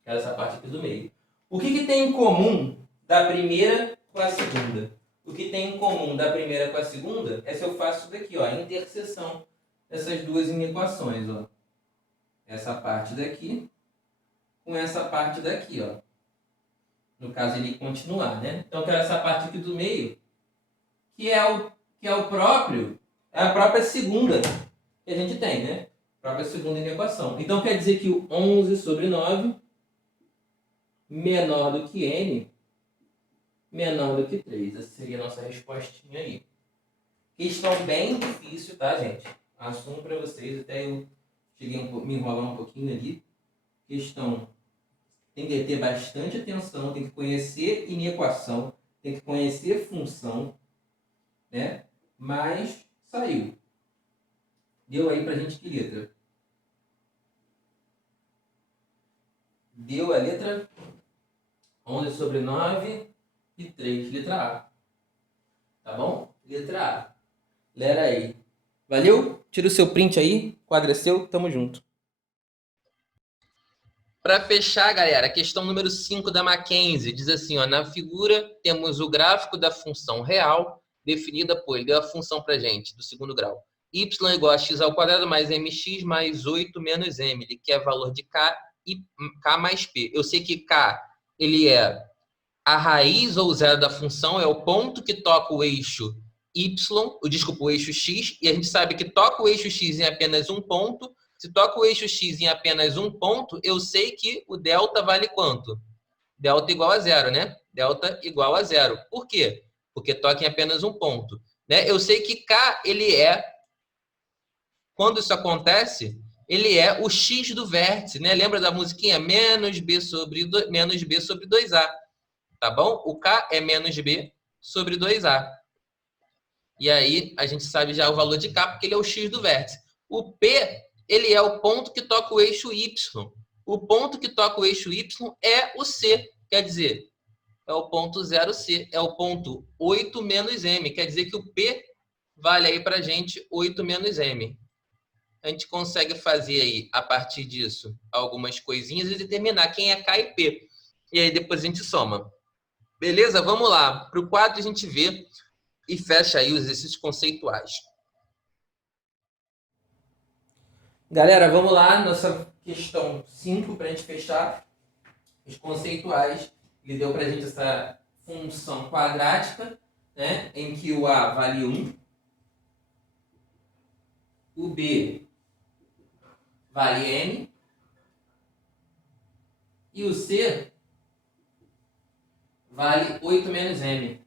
Quero essa parte aqui do meio. O que tem em comum da primeira com a segunda? O que tem em comum da primeira com a segunda é se eu faço isso daqui, ó, a interseção dessas duas inequações, ó. Essa parte daqui com essa parte daqui, ó. No caso, ele continuar, né? Então, eu quero essa parte aqui do meio, que é a própria segunda que a gente tem, né? A própria segunda inequação. Então, quer dizer que o 11 sobre 9 menor do que n, menor do que 3. Essa seria a nossa respostinha aí. Questão bem difícil, tá, gente? Assumo para vocês, até eu cheguei me enrolar um pouquinho ali. Questão tem que ter bastante atenção, tem que conhecer inequação, tem que conhecer função, né? Mas saiu. Deu aí pra gente que letra? Deu a letra 11 sobre 9 e 3, letra A. Tá bom? Letra A. Lera aí. Valeu? Tira o seu print aí, quadro é seu, tamo junto. Para fechar, galera, a questão número 5 da Mackenzie diz assim, ó, na figura temos o gráfico da função real definida por, ele deu a função para gente, do segundo grau. Y igual a x ao quadrado mais mx mais 8 menos m, ele quer valor de k e k mais p. Eu sei que k, ele é a raiz ou zero da função, é o ponto que toca o eixo y, desculpa, o eixo x, e a gente sabe que toca o eixo x em apenas um ponto. Se toca o eixo x em apenas um ponto, eu sei que o delta vale quanto? Delta igual a zero, né? Delta igual a zero. Por quê? Porque toca em apenas um ponto. Né? Eu sei que K, ele é, quando isso acontece, ele é o x do vértice, né? Lembra da musiquinha? Menos B sobre 2A. Tá bom? O K é menos B sobre 2A. E aí, a gente sabe já o valor de K, porque ele é o x do vértice. O P, ele é o ponto que toca o eixo Y. O ponto que toca o eixo Y é o C. Quer dizer, é o ponto 0C. É o ponto 8 menos M. Quer dizer que o P vale aí pra gente 8 menos M. A gente consegue fazer aí, a partir disso, algumas coisinhas e determinar quem é K e P. E aí depois a gente soma. Beleza? Vamos lá. Para o quadro a gente vê e fecha aí os exercícios conceituais. Galera, vamos lá. Nossa questão 5 para a gente fechar. Os conceituais. Ele deu para a gente essa função quadrática, né, em que o A vale 1, o B vale n e o C vale 8 menos m.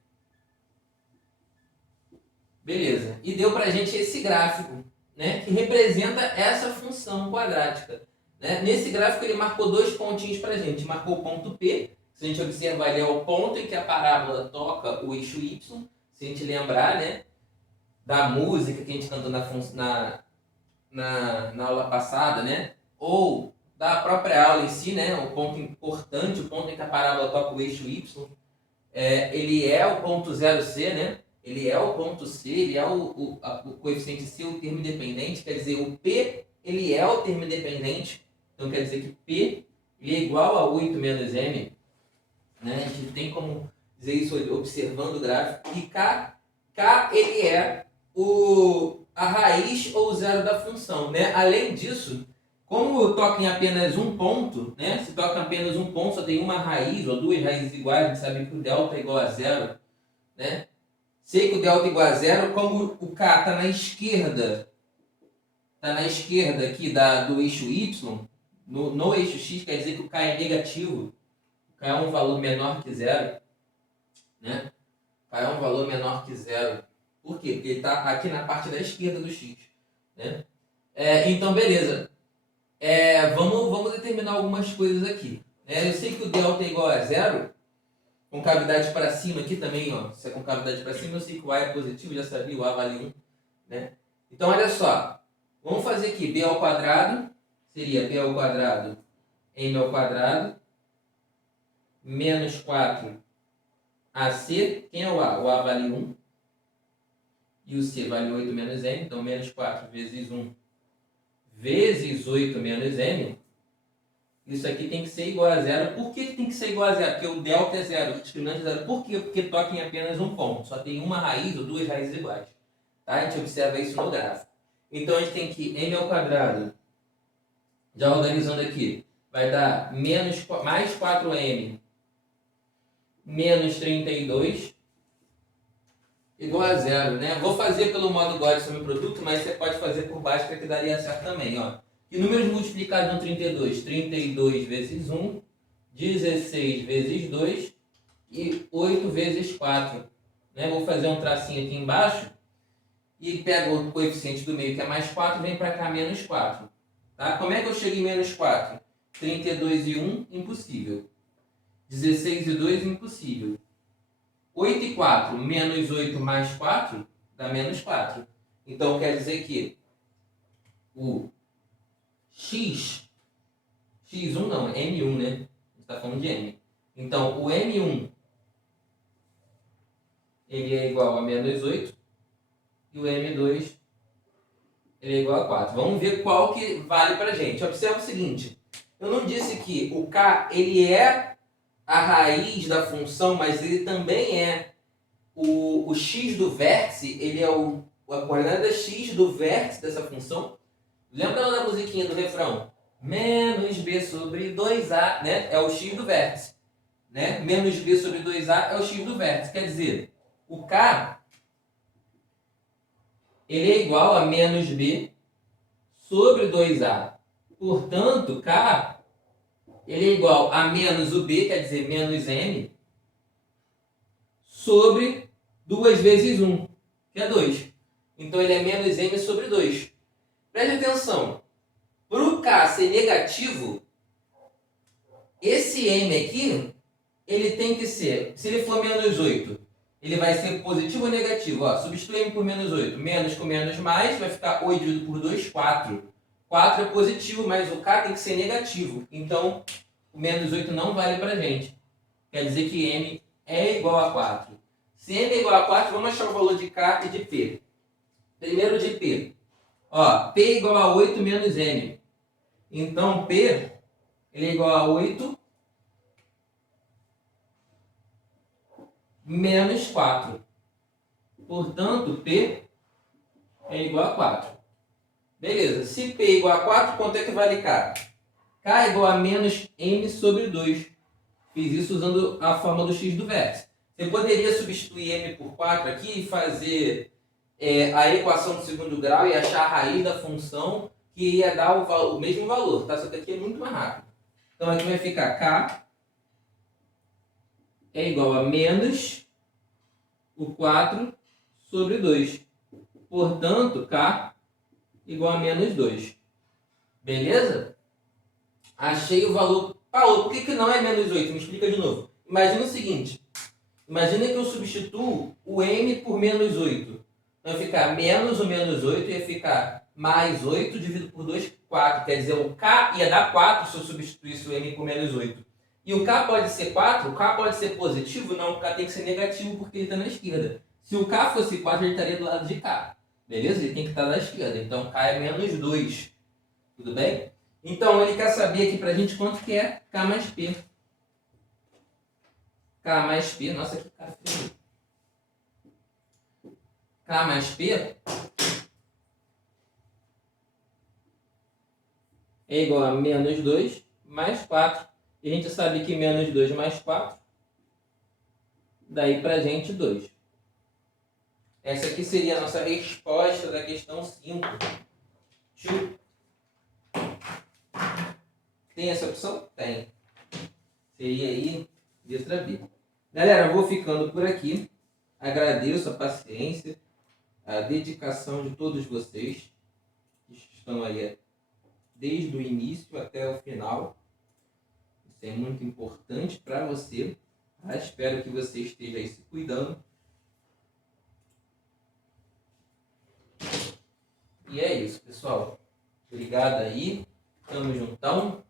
Beleza. E deu para a gente esse gráfico, né, que representa essa função quadrática. Né? Nesse gráfico ele marcou dois pontinhos para a gente. Marcou o ponto P, se a gente observar, ele é o ponto em que a parábola toca o eixo Y. Se a gente lembrar, né, da música que a gente cantou na aula passada, né, ou da própria aula em si, né, o ponto importante, o ponto em que a parábola toca o eixo Y, ele é o ponto 0C, né? Ele é o ponto C, ele é o coeficiente C, o termo independente, quer dizer, o P, ele é o termo independente, então quer dizer que P ele é igual a 8 menos M, né? A gente tem como dizer isso observando o gráfico, e K ele é a raiz ou zero da função, né? Além disso, como toca em apenas um ponto, né? Se toca em apenas um ponto, só tem uma raiz ou duas raízes iguais, a gente sabe que o delta é igual a zero, né? Sei que o delta é igual a zero, como o K está na esquerda aqui do eixo Y, no eixo X, quer dizer que o K é negativo, o K é um valor menor que zero, né? O K é um valor menor que zero. Por quê? Porque ele está aqui na parte da esquerda do X, né? Então, beleza. Vamos determinar algumas coisas aqui. Eu sei que o delta é igual a zero, com cavidade para cima aqui também, ó. Se é com cavidade para cima, eu sei que o A é positivo, já sabia, o A vale 1. Né? Então, olha só. Vamos fazer aqui B ao quadrado, seria B ao quadrado, M ao quadrado, menos 4 AC. Quem é o A? O A vale 1. E o C vale 8 menos M, então menos 4 vezes 1 vezes 8 menos M. Isso aqui tem que ser igual a zero. Por que tem que ser igual a zero? Porque o delta é zero, o discriminante é zero. Por quê? Porque toca em apenas um ponto. Só tem uma raiz ou duas raízes iguais. Tá? A gente observa isso no gráfico. Então a gente tem que m ao quadrado, já organizando aqui, vai dar mais 4m menos 32 igual a zero. Né? Vou fazer pelo modo God sobre o produto, mas você pode fazer por baixo que daria certo também. Ó. Que números multiplicados no 32? 32 vezes 1, 16 vezes 2 e 8 vezes 4. Né? Vou fazer um tracinho aqui embaixo e pego o coeficiente do meio, que é mais 4, vem para cá menos 4. Tá? Como é que eu chego em menos 4? 32 e 1, impossível. 16 e 2, impossível. 8 e 4, menos 8 mais 4, dá menos 4. Então, quer dizer que o x1 não, m1, né? A gente está falando de m. Então, o M1 ele é igual a menos 8 e o M2 ele é igual a 4. Vamos ver qual que vale para a gente. Observa o seguinte, eu não disse que o K ele é a raiz da função, mas ele também é o x do vértice, ele é a coordenada x do vértice dessa função. Lembra lá da musiquinha do refrão? Menos b sobre 2a, né? É o x do vértice. Né? Menos b sobre 2a é o x do vértice. Quer dizer, o k ele é igual a menos b sobre 2a. Portanto, k ele é igual a menos o b, quer dizer, menos m, sobre 2 vezes 1, que é 2. Então, ele é menos m sobre 2. Preste atenção. Para o k ser negativo, esse m aqui, ele tem que ser, se ele for menos 8, ele vai ser positivo ou negativo? Ó, substitui m por menos 8. Menos com menos mais, vai ficar 8 dividido por 2, 4. 4 é positivo, mas o k tem que ser negativo. Então, o menos 8 não vale para a gente. Quer dizer que m é igual a 4. Se m é igual a 4, vamos achar o valor de k e de p. Primeiro de p. Ó, p é igual a 8 menos m. Então, p ele é igual a 8 menos 4. Portanto, p é igual a 4. Beleza. Se p é igual a 4, quanto é que vale k? K é igual a menos m sobre 2. Fiz isso usando a forma do x do vértice. Você poderia substituir m por 4 aqui e fazer a equação do segundo grau e achar a raiz da função que ia dar o mesmo valor, tá? Só que aqui é muito mais rápido. Então aqui vai ficar k é igual a menos o 4 sobre 2. Portanto, k igual a menos 2. Beleza? Achei o valor. Paulo, por que não é menos 8? Me explica de novo. Imagina o seguinte. Imagina que eu substituo o m por menos 8. Então vai ficar menos o menos 8 ia ficar mais 8 dividido por 2, 4. Quer dizer, o k ia dar 4 se eu substituísse o m por menos 8. E o k pode ser 4? O k pode ser positivo? Não, o k tem que ser negativo porque ele está na esquerda. Se o k fosse 4, ele estaria do lado de cá. Beleza? Ele tem que estar na esquerda. Então, k é menos 2. Tudo bem? Então, ele quer saber aqui pra gente quanto que é k mais p. K mais p, nossa, que cara frio. K mais p é igual a menos 2 mais 4. E a gente sabe que menos 2 mais 4, daí pra gente 2. Essa aqui seria a nossa resposta da questão 5. Tem essa opção? Tem. Seria aí letra B. Galera, eu vou ficando por aqui. Agradeço a paciência, a dedicação de todos vocês que estão aí desde o início até o final. Isso é muito importante para você. Tá? Espero que você esteja aí se cuidando. E é isso, pessoal. Obrigado aí. Tamo juntão.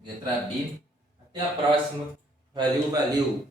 Letra B. Até a próxima. Valeu, valeu.